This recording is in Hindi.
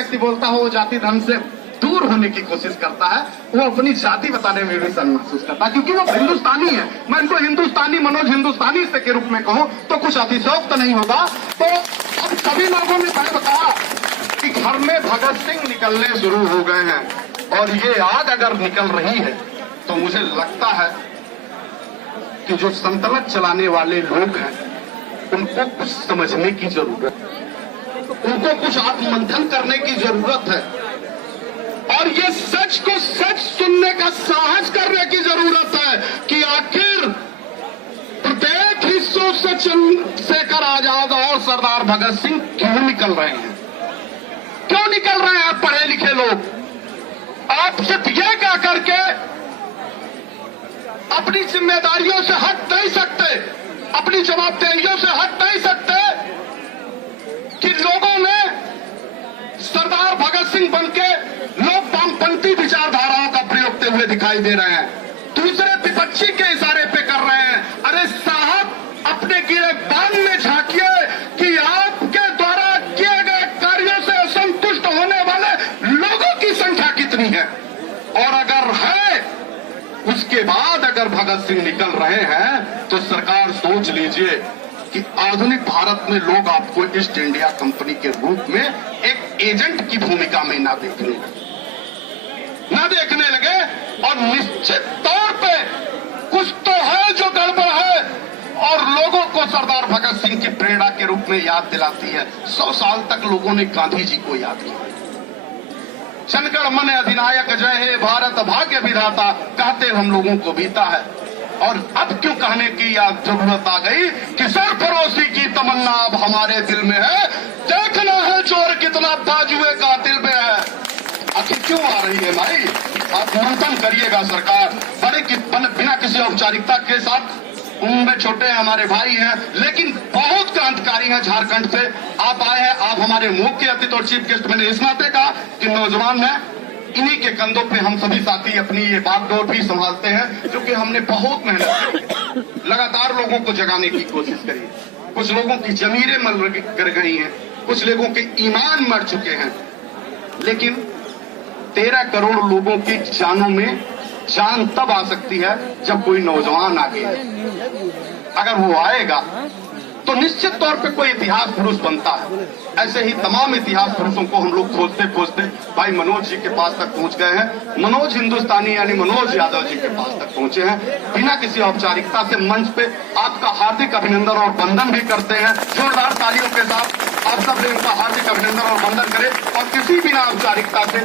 व्यक्ति बोलता हो वो जाति धर्म से दूर होने की कोशिश करता है, वो अपनी जाति बताने में भी शर्म महसूस करता है, क्योंकि वो हिंदुस्तानी है। मैं इनको हिंदुस्तानी, मनोज हिंदुस्तानी से के रूप में कहूं तो कुछ अतिशयोक्त नहीं होगा। तो अब सभी लोगों ने पहले बताया कि घर में भगत सिंह निकलने शुरू हो गए हैं और ये आग अगर निकल रही है तो मुझे लगता है कि जो सल्तनत चलाने वाले लोग हैं उनको कुछ समझने की जरूरत है, उनको कुछ आत्ममंथन करने की जरूरत है और ये सच को सच सुनने का साहस करने की जरूरत है कि आखिर प्रत्येक हिस्सों से चंद्रशेखर आजाद और सरदार भगत सिंह क्यों निकल रहे हैं, क्यों निकल रहे हैं पढ़े लिखे लोग। आप सिर्फ ये कह करके अपनी जिम्मेदारियों से हट नहीं सकते, अपनी जवाबदेहियों से हट नहीं सकते कि लोगों ने सरदार भगत सिंह बनके लोग वामपंथी विचारधाराओं का प्रयोग करते हुए दिखाई दे रहे हैं, दूसरे विपक्षी के इशारे पे कर रहे हैं। अरे साहब, अपने गिरफ्तार में झांकिए कि आपके द्वारा किए गए कार्यों से असंतुष्ट होने वाले लोगों की संख्या कितनी है, और अगर है उसके बाद अगर भगत सिंह निकल रहे हैं तो सरकार सोच लीजिए कि आधुनिक भारत में लोग आपको ईस्ट इंडिया कंपनी के रूप में एक एजेंट की भूमिका में ना देखने लगे और निश्चित तौर पे कुछ तो है जो गड़बड़ है और लोगों को सरदार भगत सिंह की प्रेरणा के रूप में याद दिलाती है। 100 साल तक लोगों ने गांधी जी को याद किया। जनगण मन अधिनायक जय हे भारत भाग्य विधाता कहते हम लोगों को बीता है, और अब क्यों कहने की याद जरूरत आ गई कि सरफरोशी की तमन्ना अब हमारे दिल में है, देखना है जोर कितना बाजुए का दिल में है। आखिर क्यों आ रही है भाई, आप मंथन करिएगा सरकार। बड़े कि बिना किसी औपचारिकता के साथ, उनमें छोटे हमारे भाई हैं लेकिन बहुत क्रांतिकारी हैं झारखंड से, आप आए हैं, आप हमारे मुख्य अतिथि और चीफ गेस्ट। मैंने इस नाते कहा कि नौजवान हैं, इन्हीं के कंधों पे हम सभी साथी अपनी ये बागडोर भी संभालते हैं, जो कि हमने बहुत मेहनत की, लगातार लोगों को जगाने की कोशिश करी। कुछ लोगों की जमीरें मर गई हैं, कुछ लोगों के ईमान मर चुके हैं, लेकिन 13 करोड़ लोगों की जानों में जान तब आ सकती है जब कोई नौजवान आगे, अगर वो आएगा तो निश्चित तौर पे कोई इतिहास पुरुष बनता है। ऐसे ही तमाम इतिहास पुरुषों को हम लोग खोजते खोजते भाई मनोज जी के पास तक पहुंच गए हैं। मनोज हिंदुस्तानी यानी मनोज यादव जी के पास तक पहुंचे हैं। बिना किसी औपचारिकता से मंच पे आपका हार्दिक अभिनंदन और वंदन भी करते हैं। जोरदार तालियों के साथ आप सब ने उनका हार्दिक अभिनंदन और वंदन करें और किसी बिना औपचारिकता से